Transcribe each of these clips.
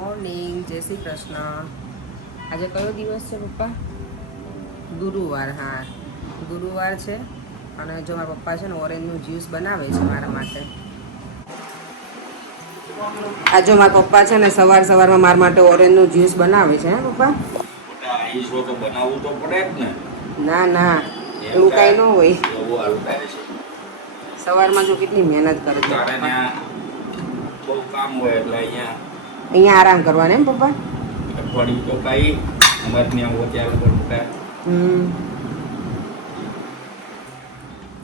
Morning, જય શ્રી કૃષ્ણ. આજે કયો દિવસ છે પપ્પા? ગુરુવાર. હા, ગુરુવાર છે. અને જો મારા પપ્પા છે ને ઓરેન્જનું જ્યુસ બનાવે છે મારા માટે. આ જો મારા પપ્પા છે ને સવારમાં મારા માટે ઓરેન્જનું જ્યુસ બનાવે છે. હે પપ્પા? તો બનાવવું તો પડે જ ને. ના ના, એવું કાંઈ ન હોય. સવારમાં જો કેટલી મહેનત કરે છે. બહુ કામ હોય એટલે અહીંયા આરામ કરવાનું એમ પપ્પા? અઠવાડિયું તો કઈ અમારે ત્યાં ત્યારે બધા.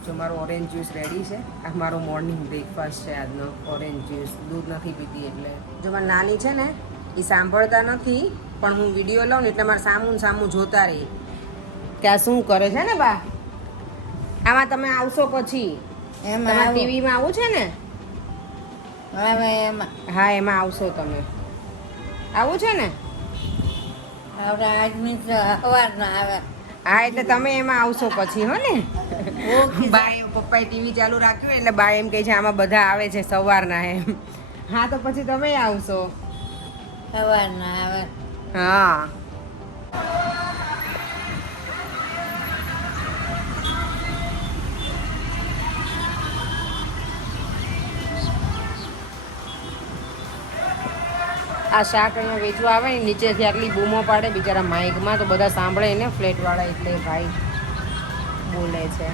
જો મારો ઓરેન્જ જ્યુસ રેડી છે. આ મારો મોર્નિંગ બ્રેકફાસ્ટ છે આજનો. Orange juice. દૂધ નથી પીતી એટલે. જો મારી નાની છે ને એ સાંભળતા નથી, પણ હું વિડીયો લઉં ને એટલે મારે સામું જોતા રહી કે આ શું કરે છે ને બા. આમાં તમે આવશો પછી એમાં ટીવીમાં આવું છે ને? હા, એમાં આવશો તમે. આવું છે ને? હા, એટલે તમે એમાં આવશો પછી. હો ને? બા પપ્પાએ ટીવી ચાલુ રાખ્યું એટલે બા એમ કહે છે આમાં બધા આવે છે સવારના એમ. હા, તો પછી તમે આવશો સવારના આવે. હા. આ શાક અહીંયા વેચવા આવે ને નીચેથી આટલી બૂમો પાડે બિચારા માઇકમાં, તો બધા સાંભળે ને ફ્લેટવાળા, એટલે ભાઈ બોલે છે.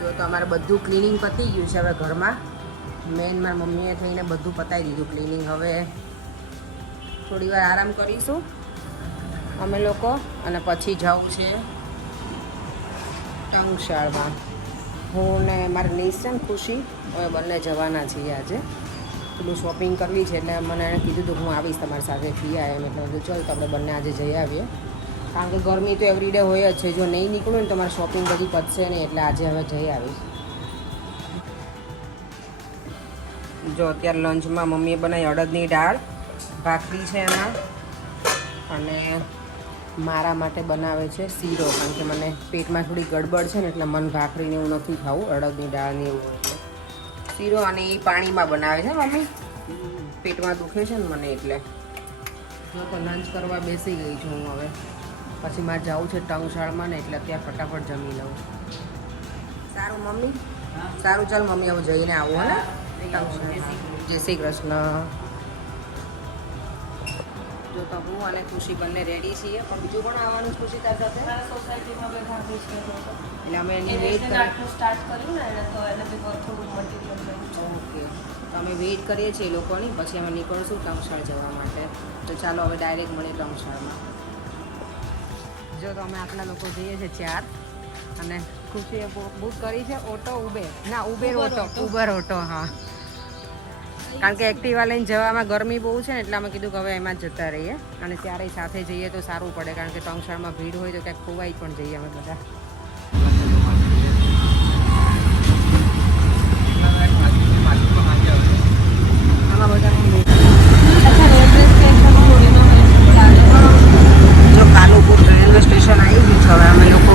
જો તો અમારે બધું ક્લિનિંગ પતી ગયું છે હવે ઘરમાં. મેન મારા મમ્મીએ થઈને બધું પતાવી દીધું ક્લિનિંગ. હવે થોડી વાર આરામ કરીશું અમે લોકો, અને પછી જવું છે ટંકશાળમાં. હું ને મારી નીસ છે ને ખુશી, અમે બંને જવાના છીએ આજે. પેલું શોપિંગ કરવી છે એટલે મને એણે કીધું હતું હું આવીશ તમારી સાથે ફી આવે એમ. એટલે બધું ચાલ તો આપણે બંને આજે જઈ આવીએ, કારણ કે ગરમી તો એવરીડે હોય જ છે. જો નહીં નીકળું ને તો મારી શોપિંગ બધી પતશે નહીં, એટલે આજે હવે જઈ આવીશ. જો અત્યારે લંચમાં મમ્મીએ બનાવી અડદની દાળ, ભાખરી છે એમાં, અને મારા માટે બનાવે છે શીરો, કારણ કે મને પેટમાં થોડી ગડબડ છે ને એટલે મન ભાખરીને એવું નથી ખાવું, અડદની દાળને એવું. એટલે શીરો, અને એ પાણીમાં બનાવે છે મમ્મી. પેટમાં દુખે છે ને મને એટલે. જો તો લંચ કરવા બેસી ગઈ છું હું હવે. પછી મારે જવું છે ટંકશાળમાં ને, એટલે અત્યારે ફટાફટ જમી લઉં. સારું મમ્મી? સારું, ચાલ મમ્મી હવે જઈને આવું. હે ને? જય શ્રી કૃષ્ણ. જો તો હું અને ખુશી બંને રેડી છીએ, પણ બીજું પણ આવવાનું છે ખુશી તાર સાથે? સોસાયટીમાં બેઠા છે એટલે અમે એની વેઇટ સ્ટાર્ટ કર્યું ને એને, તો એને થોડું મટીરિયલ. ઓકે, તો અમે વેઇટ કરીએ છીએ એ લોકોની, પછી અમે નીકળશું ટંકશાળ જવા માટે. તો ચાલો હવે ડાયરેક્ટ મળીએ ટંકશાળમાં. જો તો અમે આટલા લોકો જઈએ છીએ 4, અને ખુશીએ બુક કરી છે ઓટો ઉબર ઓટો. હા, કારણ કે એક્ટિવા લઈને જવામાં ગરમી બહુ છે ને, એટલે અમે કીધું કે હવે એમાં જ જતા રહીએ, અને ત્યારે સાથે જઈએ તો સારું પડે, કારણ કે ટંકશાળમાં ભીડ હોય તો ક્યાંક ખોવાઈ પણ જઈએ અમે બધા. જો કાલુપુર રેલવે સ્ટેશન આવી ગયું છે. હવે અમે લોકો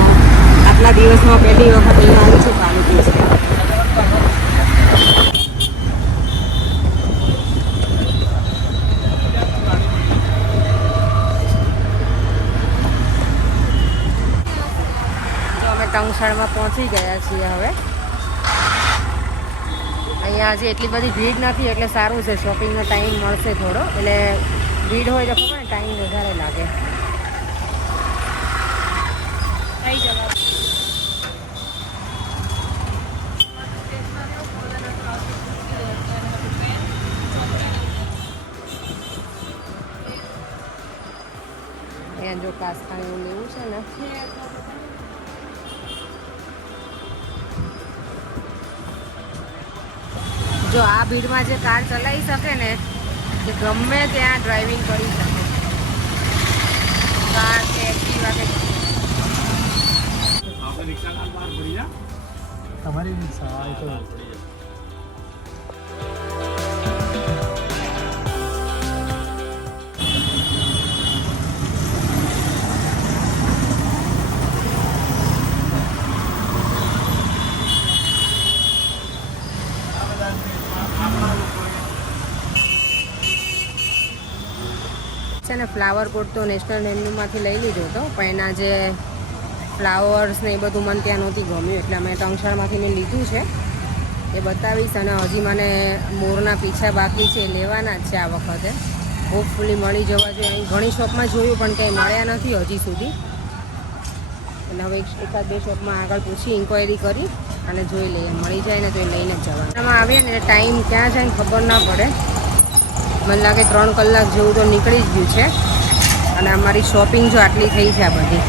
આટલા દિવસમાં પહેલી વખત અહીંયા આવીશું કાલુપુર સ્ટેશન. ટંકશાળમાં પહોંચી ગયા છીએ હવે. અહીંયા આજે એટલી બધી ભીડ નથી એટલે સારું છે, શોપિંગનો ટાઈમ મળશે થોડો. એટલે ભીડ હોય તો ખબર ને ટાઈમ વધારે લાગે. અહીંયા જો કાસખાને એવું લેવું છે ને, જો આ ભીડમાં જે કાર ચલાવી શકે ને એ ગમે ત્યાં ડ્રાઇવિંગ કરી શકે, કાર કે એક્ટિવા કે. તમારી રિક્ષા તો ફ્લાવર પોટ તો નેશનલ હેન્ડલૂમમાંથી લઈ લીધો હતો, પણ એના જે ફ્લાવર્સ ને એ બધું મને ત્યાં નહોતી ગમ્યું, એટલે અમે ટંકશાળમાંથી મેં લીધું છે. એ બતાવીશ. અને હજી મને મોરના પીછા બાકી છે, લેવાના જ છે આ વખતે. હોપફુલી મળી જવા જોઈએ. અહીં ઘણી શોપમાં જોયું પણ કંઈ મળ્યા નથી હજી સુધી. એટલે હવે એકાદ બે શોપમાં આગળ પૂછી ઇન્ક્વાયરી કરી અને જોઈ લઈએ. મળી જાય ને તો એ લઈને જ જવાનું. એમાં આવીએ ને ટાઈમ ક્યાં જાય ને ખબર ના પડે. મને લાગે 3 કલાક જેવું તો નીકળી જ ગયું છે. અને અમારી શોપિંગ જો આટલી થઈ છે આ બધી.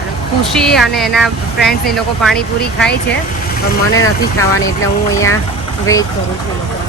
અને ખુશી અને એના ફ્રેન્ડ્સ એ લોકો પાણીપુરી ખાય છે, પણ મને નથી ખાવાની, એટલે હું અહીંયા વેઇટ કરું છું લોકો.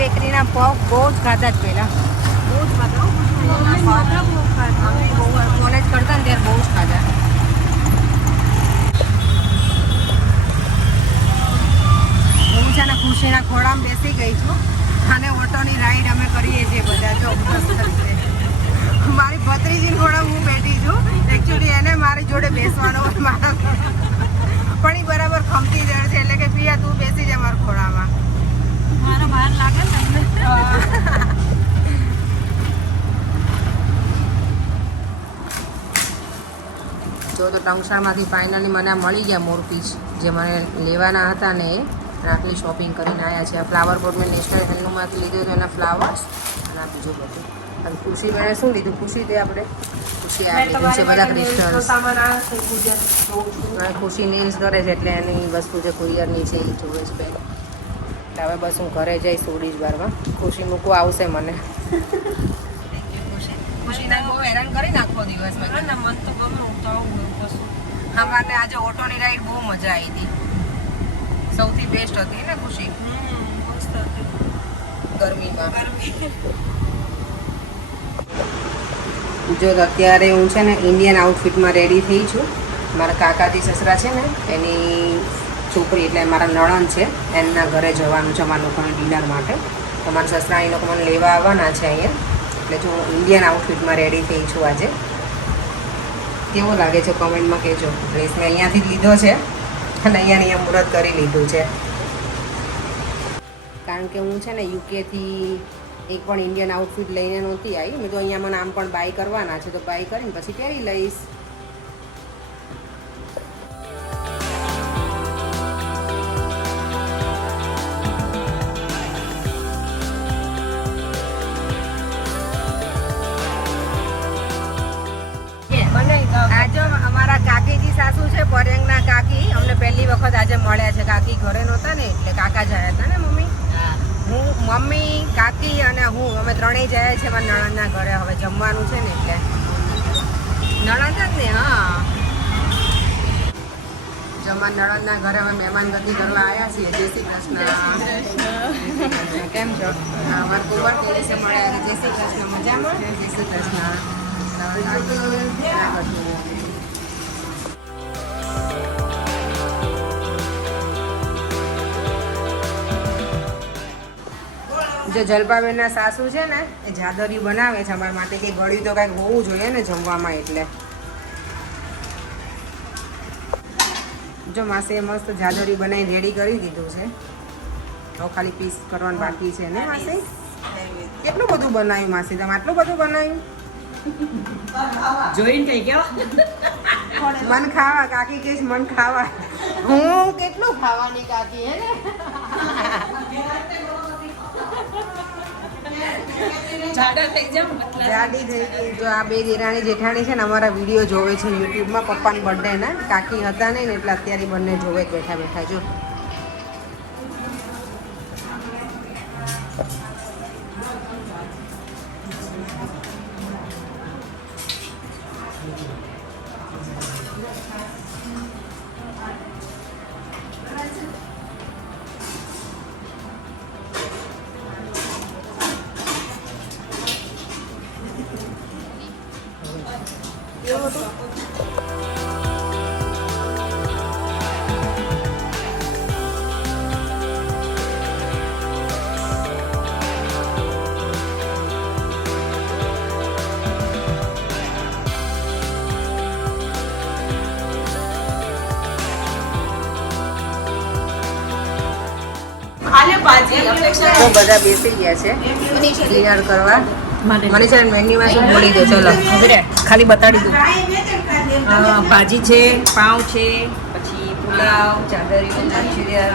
બેકરીના પગ બહુ જ ખાધા જ પહેલાં, બહુ જ ખાધા. અમે કોલેજ કરતા ને ત્યારે બહુ જ ખાધા. હું છે ને ખુશીના ખોળામાં બેસી ગઈ છું અને ઓટોની રાઈડ અમે કરીએ છીએ બધા. જો મારી ભત્રીજીના ખોળામાં હું બેઠી છું. એકચ્યુઅલી એને મારી જોડે બેસવાનું હોય મારા, પણ એ બરાબર ખમતી જાય છે. એટલે કે પિયા તું બેસી જાય મારા ખોળામાં. મારો બહાર લાગે ને તમને. જો તો ટંકશાળમાંથી ફાઇનલી મને મળી ગયા મોરપીચ, જે મને લેવાના હતા ને એ. અને આટલી શોપિંગ કરીને આવ્યા છે. આ ફ્લાવર પોટ મેં નેશનલ હેન્ડલૂમમાંથી લીધું હતું, એના ફ્લાવર્સ અને આ બીજું બધું. અને ખુશી મેં શું લીધું? ખુશી તે આપણે ખુશી આ લીધું છે બધા ક્રિસ્ટલ્સ. ખુશી નેલ્સ કરે છે એટલે એની વસ્તુ જે કુરિયરની છે એ જોવે છે પહેલાં. હવે બસ હું ઘરે જઈશ થોડી જ વારમાં. ખુશી મૂકવા આવશે મને. ખુશીને બહુ હેરાન કરી નાખો દિવસમાં. મન તો ગમે હું તો અમારે આજે ઓટોની રાઈડ બહુ મજા આવી હતી. સૌથી બેસ્ટ હતી ને ખુશી? ગરમીમાં. જો અત્યારે હું છે ને ઇન્ડિયન આઉટફિટમાં રેડી થઈ છું. મારા કાકાજી સસરા છે ને એની છોકરી, એટલે મારા નણંદ છે, એમના ઘરે જવાનું છે અમારા લોકોને ડિનર માટે. તો મારા સસરા એ લોકો મને લેવા આવવાના છે અહીંયા. એટલે જો હું ઇન્ડિયન આઉટફિટમાં રેડી થઈ છું આજે. કેવો લાગે છે કોમેન્ટમાં કહેજો. ડ્રેસ મેં અહીંયાથી જ લીધો છે અને અહીંયા મુહૂર્ત કરી લીધું છે. કારણ કે હું છે ને યુકેથી એક પણ ઇન્ડિયન આઉટફિટ લઈને નહોતી આવી. મેં તો અહીંયા મને આમ પણ બાય કરવાના છે, તો બાય કરીને પછી પહેરી લઈશ. આજે અમારા કાકીજી સાસુ છે, પરેંગના કાકી. અમને પહેલી વખત આજે મળ્યા છે. કાકી ઘરે નહોતા ને એટલે કાકા જયા હતા ને મમ્મી. હું, મમ્મી, કાકી અને હું, અમે ત્રણેય જાય છે મારા નણંદના ઘરે. હવે જમવાનું છે ને એટલે નણંદ જ ને. હા, જમવા નણંદના ઘરે હવે મહેમાનગતિ કરવા આવ્યા છીએ. જય શ્રી કૃષ્ણ. કેમ છો? અમારા કુંવર તેરી મળ્યા. જય શ્રી કૃષ્ણ. મજામાં? જય શ્રી કૃષ્ણ. જો જલપાબેનના સાસુ છે ને એ જાદરિયું બનાવે છે અમારા માટે. કે ગળ્યું તો કાંઈક હોવું જોઈએ ને જમવામાં, એટલે જો માસીએ મસ્ત જાદરિયું બનાવીને રેડી કરી દીધું છે. તો ખાલી પીસ કરવાનું બાકી છે ને માસી? કેટલું બધું બનાવ્યું માસી તમે? આટલું બધું બનાવ્યું? જોઈને કઈ કેવા મન ખાવા. કાકી કે મન ખાવા. હું કેટલું ખાવાની કાકી હે ને. જાડી થઈ ગઈ. જો આ બે દેરાણી જેઠાણી છે ને અમારા વિડીયો જોવે છે યુટ્યુબમાં પપ્પાની બર્થડેના. કાકી હતા નહીં ને એટલે અત્યારે બંને જોવે જ બેઠા બેઠા. જો તો બધા બેસી ગયા છે ડિનર કરવા. મને છે મેન્યુમાં શું મળી દો. ચલો ખાલી બતાડી દઉં. ભાજી છે, પાઉં છે, પછી પુલાવ, ચાદરિયું, મંચુરિયન,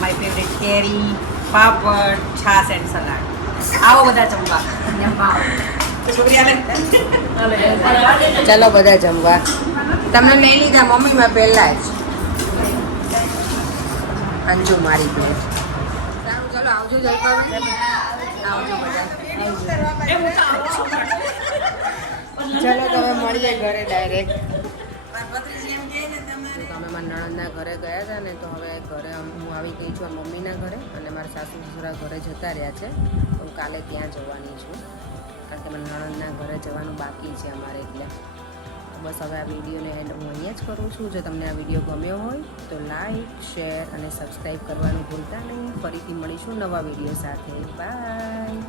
માય ફેવરેટ કેરી, પાપડ, છાશ એન્ડ સલાડ. આવો બધા જમવા. ચાલો બધા જમવા. તમે લઈ લીધા મમ્મીમાં પહેલા જ. અંજુ મારી પ્લેટ. સારું ચાલો આવજો જલપાબેન. આવજો બધા. ચાલો તો હવે મળીએ ઘરે ડાયરેક્ટ. અમે મારા નણંદના ઘરે ગયા હતા ને, તો હવે ઘરે હું આવી ગઈ છું મમ્મીના ઘરે, અને મારા સાસુ સસરા ઘરે જતા રહ્યા છે. હું કાલે ત્યાં જવાની છું, કારણ કે મારા નણંદના ઘરે જવાનું બાકી છે અમારે. એટલે બસ હવે આ વિડીયોને એન્ડ હું અહીંયા જ કરું છું. જો તમને આ વિડીયો ગમ્યો હોય તો લાઈક, શેર અને સબસ્ક્રાઈબ કરવાનું ભૂલતા નહીં. ફરીથી મળીશું નવા વિડીયો સાથે. બાય.